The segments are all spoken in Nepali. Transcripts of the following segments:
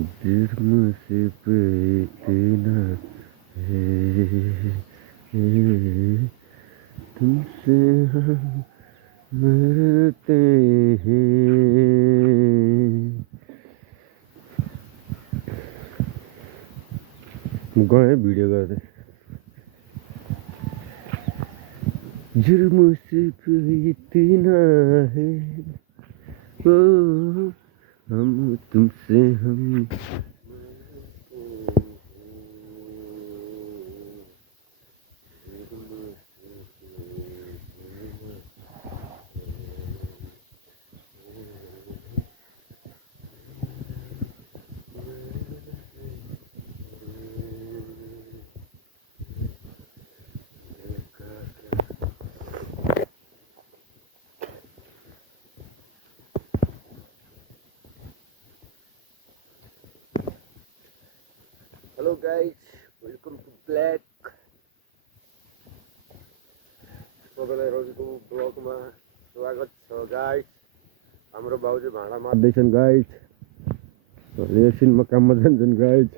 मुझसे पे इतना है, तुमसे हम मरते हैं। गए भिडियो गर्दै जुर्म सिर्फ इतना है, ओ हम तुमसे हम हेलो गाइज, वेलकम टु ब्ल्याक। सबैलाई रविको ब्लगमा स्वागत छ गाइज। हाम्रो बाउजू भाँडा माझ्दैछन् गाइज, एकछिनमा काममा जान्छन् गाइज।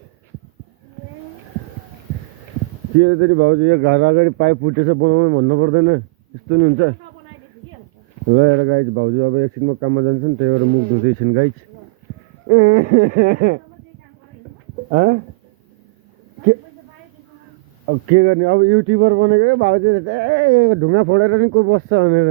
के तरी भाउजू यो घर अगाडि पाइप फुटेछ बनाउनु भन्नु पर्दैन, यस्तो नि हुन्छ। ल हेर गाइज, भाउजू अब एकछिनमा काममा जान्छन्, त्यही भएर मुख धुँदैछन् गाइज। अब के गर्ने, अब युट्युबर बनेको क्या भाउजू। ए ढुङ्गा फोडेर नि को बस्छ भनेर।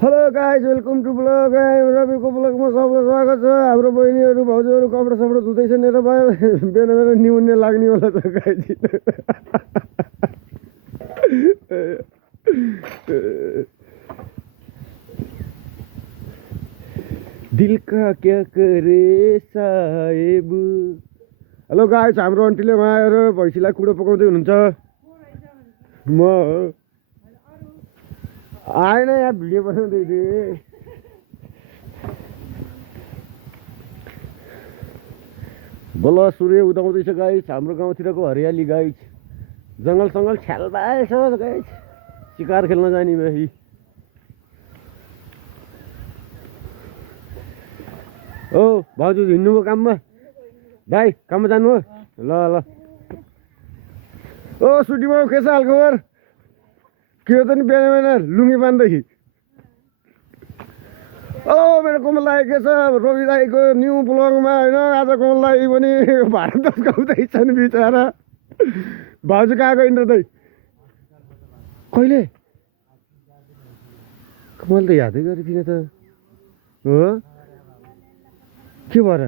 Hello guys, welcome to blog. रविको ब्लगमा सबैलाई स्वागत छ। हाम्रो बहिनीहरू भाउजूहरू कपडा सपडा धुँदैछन्। हेर भयो बिहान बिहान निहुन्ने लाग्नेवाला छ गाइज। दिल का क्या करे साहेब। हेलो गाइज, हाम्रो आन्टीले आएर भैँसीलाई कुडो पकाउँदै हुनुहुन्छ। म आएन यहाँ भिडियो बनाउँदै थिएँ। बल्ल सूर्य उदाउँदैछ गाइज। हाम्रो गाउँतिरको हरियाली गाइज, जङ्गल सङ्गल छ्यालबाल छ गाइज। शिकार खेल्न जाने भाइ। ओ भाउजू हिँड्नुभयो काममा? भाइ काममा जानुभयो? ल ल। ओ सुटिमा के छ हालखबर? के हो त नि बिहान बिहान लुङ्गी बान्दै? ओ मेरो कोमल दाइ के छ? रवि दाइको न्यू ब्लगमा होइन, आज कोमल दाइ पनि भारत गाउँदैछन् बिचरा। भाउजू कहाँ गइन् र दाइ? कहिले? मैले त यादै गरेको थिइनँ त। हो के भएर?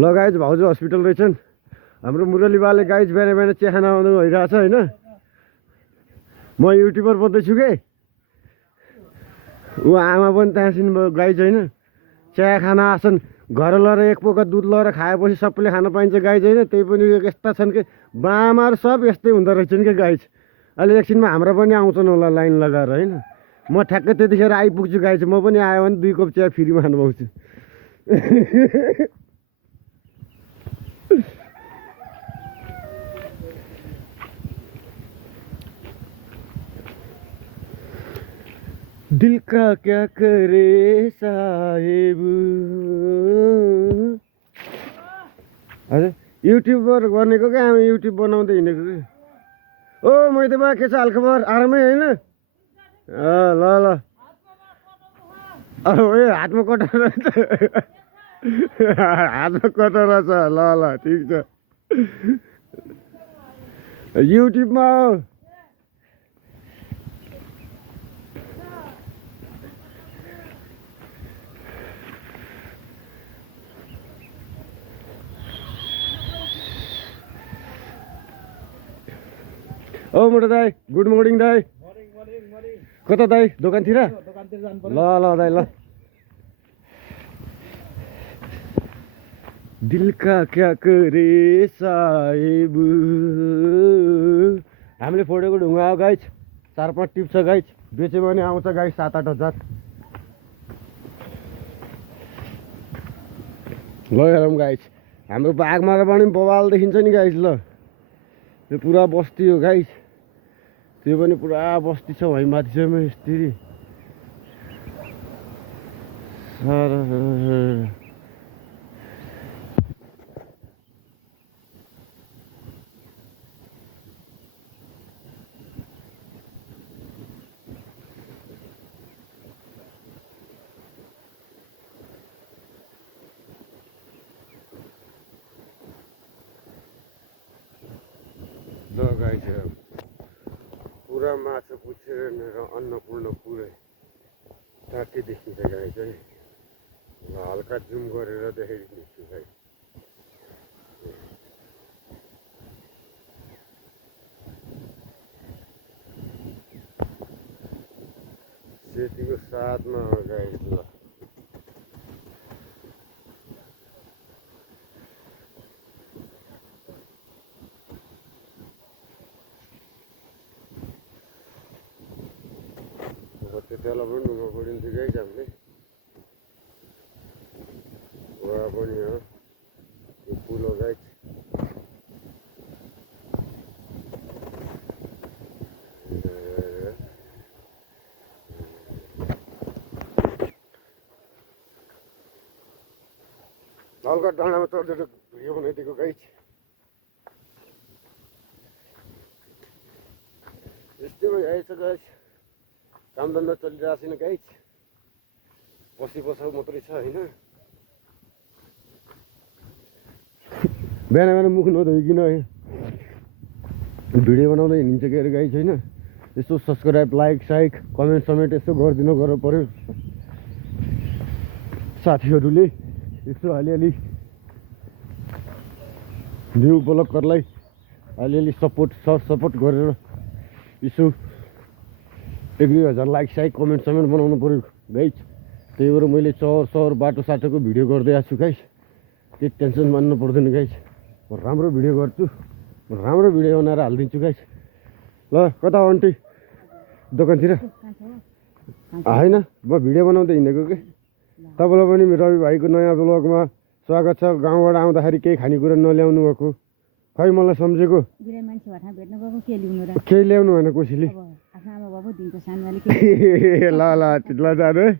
ल गाइज, भाउजू हस्पिटल रहेछन्। हाम्रो मुरली बाले गाइज बिहान बिहान चिया खाना आउनु भइरहेछ होइन। म युट्युबर बन्दैछु के। ऊ आमा पनि त्यहाँसिन गाइज होइन। चिया खाना आछन्, घर लगेर एक पोका दुध लगेर खाएपछि सबैले खान पाइन्छ गाइज होइन। त्यही पनि यस्ता छन् कि बामाहरू सब यस्तै हुँदो रहेछन् कि गाइज। अहिले एकछिनमा हाम्रो पनि आउँछन् होला लाइन लगाएर होइन। म ठ्याक्कै त्यतिखेर आइपुग्छु गाइज। म पनि आयो भने 2 कप चिया फ्रीमा खानु पाउँछु। दिल का क्या करे साहेब। हजुर युट्युबर बनेको क्या, हामी युट्युब बनाउँदै हिँडेको कि। ओ मैते बा के छ हालखबर? आरामै होइन? ल ल। अब ए हातमा कटर रहेछ। हातमा कटर रहेछ। ल ल ठिक छ। युट्युबमा हो। ओ मोटो दाइ, गुड मर्निङ दाइ। कता दाइ? दोकानतिर? ल ल दाइ ल। दिल का क्या करे साहेब। हामीले फोडेको ढुङ्गा हो गाइज, 4-5 टिप्छ गाइज। बेच्यो भने आउँछ गाइज 7-8 हजार। ल हेरौँ गाइज, हाम्रो बाघमारा पनि बवाल देखिन्छ नि गाइज। ल यो पुरा बस्ती हो गाइस। त्यो पनि पुरा बस्ती छ भाइ माथि चाहिँ यस्तरी गाइस पुरा माछा पुछेर मेरो अन्नपूर्ण पुरै टाटी देखिन्छ गाइस है। ल हल्का जुम गरेर देखाइदिन्छु गाइस। सेतीको साथमा हो गाइस। ल त्यतिबेला पनि ढुङ्गा पडिन्छ गाइस हामीले। वहाँ पनि हो यो पुल हो गाइस। हल्का डाँडामा चढ्दै भिडियो बनाइदिएको गाइस। यस्तै भइरहेछ गाइस। कामधन्दा चलिरहेको छैन गाइस। बसी बसाउ मात्रै छ होइन। बिहान बिहान मुख नधोइकन है भिडियो बनाउँदै हिँडिन्छ के अरे गाइस होइन। यसो सब्सक्राइब लाइक साइक कमेन्ट समेन्ट यसो गरिदिनु गर्नु पऱ्यो साथीहरूले। यसो अलिअलि न्यु ब्लगरलाई अलिअलि सपोर्ट गरेर यसो 1-2 हजार लाइक साइक कमेन्ट समेन्ट बनाउनु पऱ्यो गाइस। त्यही भएर मैले सहर बाटो साटोको भिडियो गर्दै आएको छु गाइस। केही टेन्सन मान्नु पर्दैन गाइस। म राम्रो भिडियो गर्छु, राम्रो भिडियो बनाएर हालिदिन्छु गाइस। ल कता हो आन्टी? दोकानतिर होइन, म भिडियो बनाउँदै हिँडेको कि। तपाईँलाई पनि रवि भाइको नयाँ ब्लगमा स्वागत छ। गाउँबाट आउँदाखेरि केही खानेकुरा नल्याउनु भएको खै मलाई सम्झेको। केही ल्याउनु भएन कसैले। ल ल जानु है।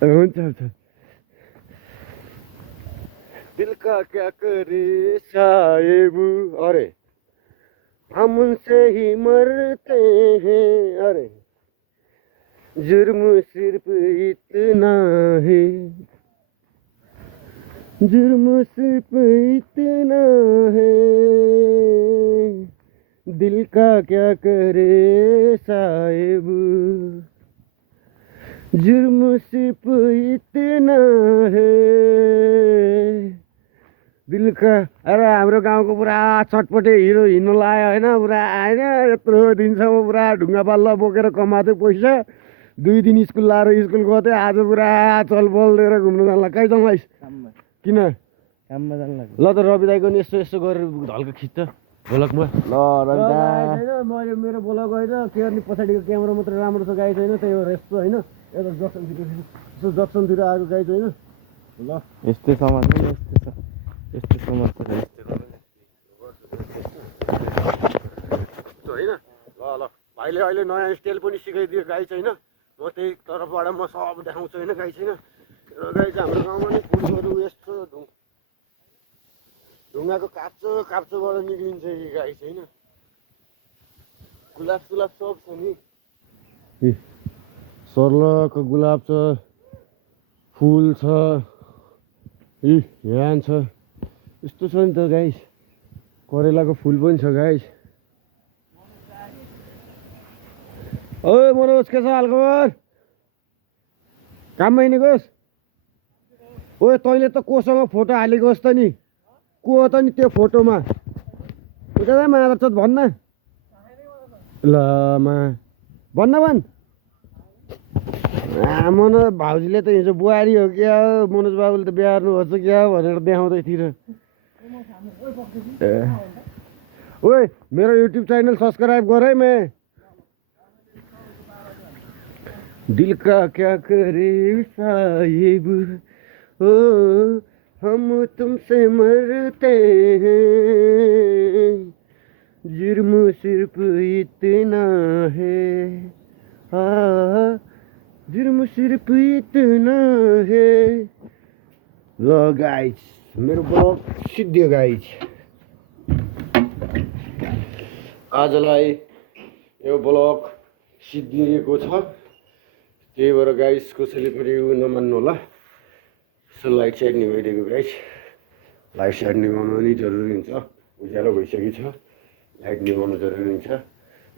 हुन्छ हुन्छ। दिल का क्या करे साहेब, अरे हम उनसे ही मरते हैं, अरे जुर्म सिर्फ इतना है, जुर्म सिर्फ इतना है, दिल का क्या करे साहेब, जुर्म सिर्फ इतना है, दिल का। अरे हाम्रो गाउँको पुरा चटपटे हिरो हिँड्नु लाग्यो होइन। पुरा होइन यत्रो दिनसम्म पुरा ढुङ्गा पाल्ला बोकेर कमाएको पैसा 2 दिन स्कुल लाएर स्कुल गएको। आज पुरा चलपल लिएर घुम्नु जान्ला। कहीँ जाउँला किन? काममा जान्ला। ल त रवि दाइको नि यसो गरेर हल्का खिच्छ ब्लगमा। ल रवि दाइ होइन, मैले मेरो ब्लग होइन के गर्ने, पछाडिको क्यामेरा मात्रै राम्रो छ गाइस होइन। त्यही भएर यस्तो होइन, यता जक्सनतिर आएको गाइस होइन। ल यस्तै सामान छ, यस्तो सामान त होइन। ल ल भाइले अहिले नयाँ स्टाइल पनि सिकाइदियो गाइस होइन। म त्यही तर्फबाट म सब देखाउँछु होइन गाइस होइन। गाइस हाम्रो गाउँमा नि फुलहरू यस्तो ढुङ्गाको काप्चोबाट निक्लिन्छ कि गाइस होइन। गुलाब सुलाब सब छ नि। सर्लको गुलाब छ, फुल छ, ह्यान छ, यस्तो छ नि त गाइस। करेलाको फुल पनि छ गाइस। ओ मनोज के छ हालखबर? काममा हिँडेकोस्? ओ तैँले त कोसँग फोटो हालेकोस् त नि? को हो त नि त्यो फोटोमा? उता मादर चोत भन्न। ल भन्। मनोज भाउजूले त हिजो बुहारी हो क्या, मनोज बाबुले त बिहार्नु भएछ क्या भनेर देखाउँदै थिएर। ओए मेरो युट्युब च्यानल सब्सक्राइब गर है। मैं दिल का क्या करे साहिब, ओ हम तुमसे मरते हैं, जुर्म सिर्फ इतना है, जुर्म सिर्फ इतना है। ल गाइज, मेरो ब्लग सिद्धियो गाइज। आजलाई यो ब्लग सिद्धिएको छ, त्यही भएर गाइज कसैले पनि नमान्नु होला। सो लाइक साइड निभाइदिएको गाइज, लाइट साइड निभाउनु पनि जरुरी हुन्छ, उज्यालो भइसकेको छ, लाइट निभाउनु जरुरी हुन्छ।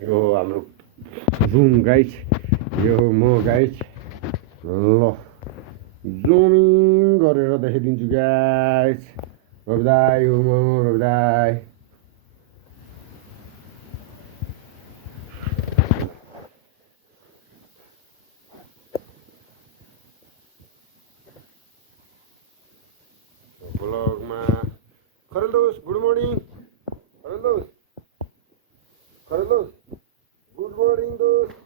यो हाम्रो रुम गाइज, यो म गाइज। ल जुमिङ गरेर देखाइदिन्छु गाइज। रोब्दाई हो म, रोब्दाई। ब्लगमा खरेलदोस गुड मर्निङ, खरेलदोस गुड मर्निङ दोस्त।